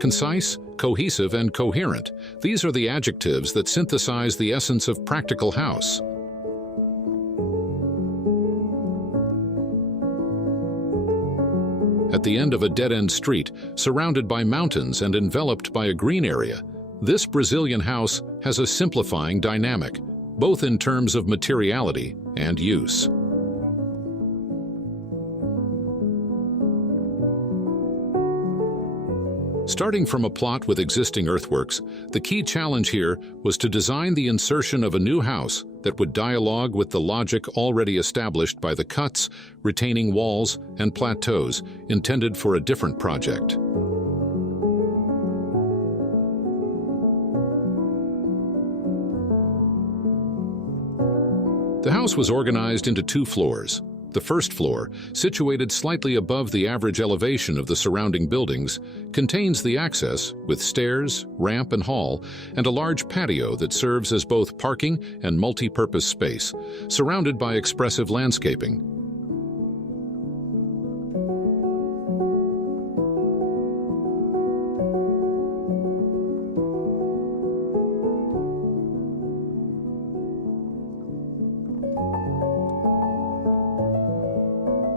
Concise, cohesive, and coherent. These are the adjectives that synthesize the essence of practical house. At the end of a dead-end street, surrounded by mountains and enveloped by a green area, this Brazilian house has a simplifying dynamic, both in terms of materiality and use. Starting from a plot with existing earthworks, the key challenge here was to design the insertion of a new house that would dialogue with the logic already established by the cuts, retaining walls, and plateaus intended for a different project. The house was organized into two floors. The first floor, situated slightly above the average elevation of the surrounding buildings, contains the access with stairs, ramp and hall, and a large patio that serves as both parking and multi-purpose space, surrounded by expressive landscaping.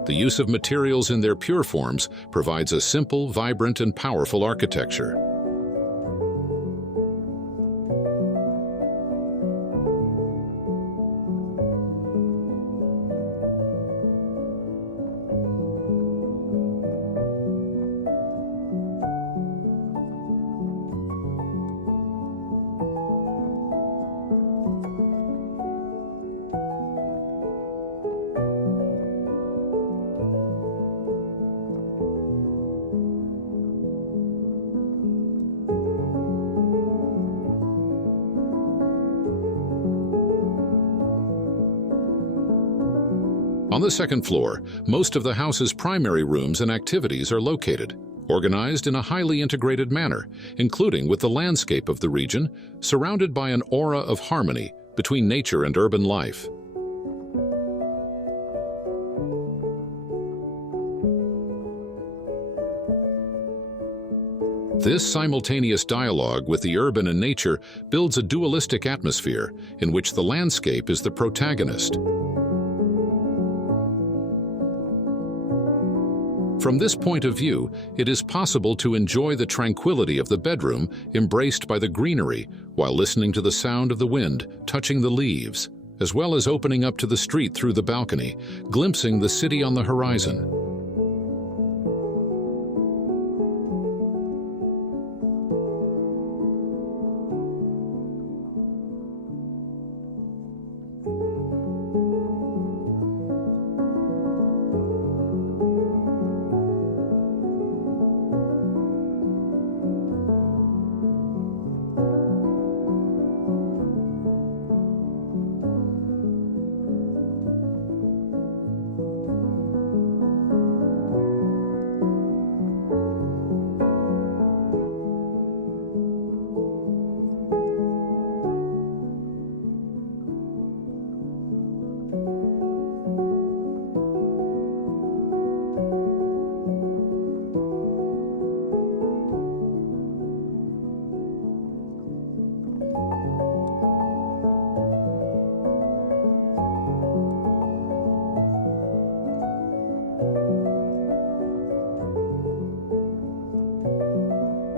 The use of materials in their pure forms provides a simple, vibrant, and powerful architecture. On the second floor, most of the house's primary rooms and activities are located, organized in a highly integrated manner, including with the landscape of the region, surrounded by an aura of harmony between nature and urban life. This simultaneous dialogue with the urban and nature builds a dualistic atmosphere in which the landscape is the protagonist. From this point of view, it is possible to enjoy the tranquility of the bedroom embraced by the greenery while listening to the sound of the wind touching the leaves, as well as opening up to the street through the balcony, glimpsing the city on the horizon.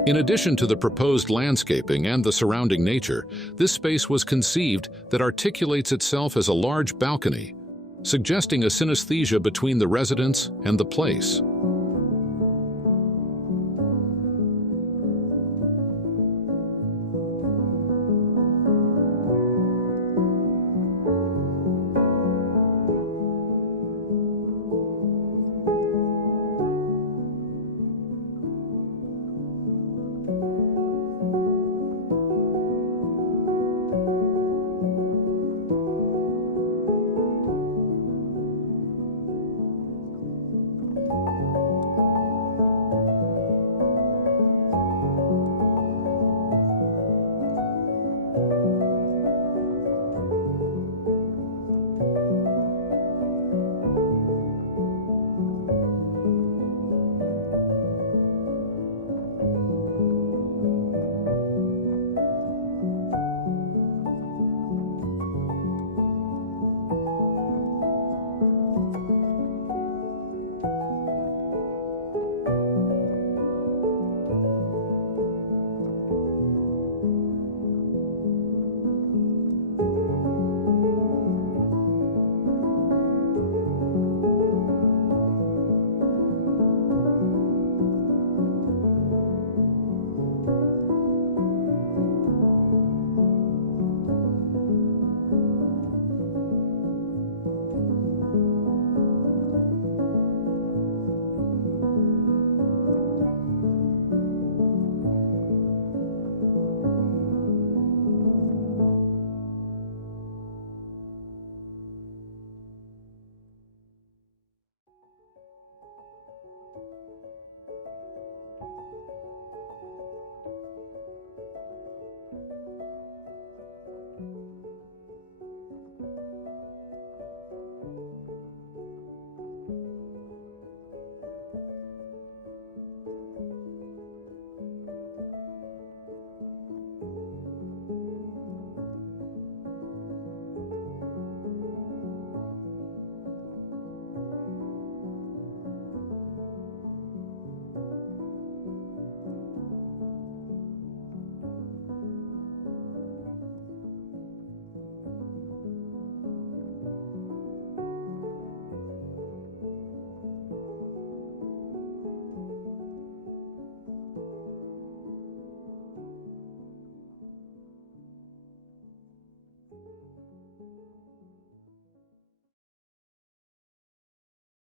In addition to the proposed landscaping and the surrounding nature, this space was conceived that articulates itself as a large balcony, suggesting a synesthesia between the residents and the place.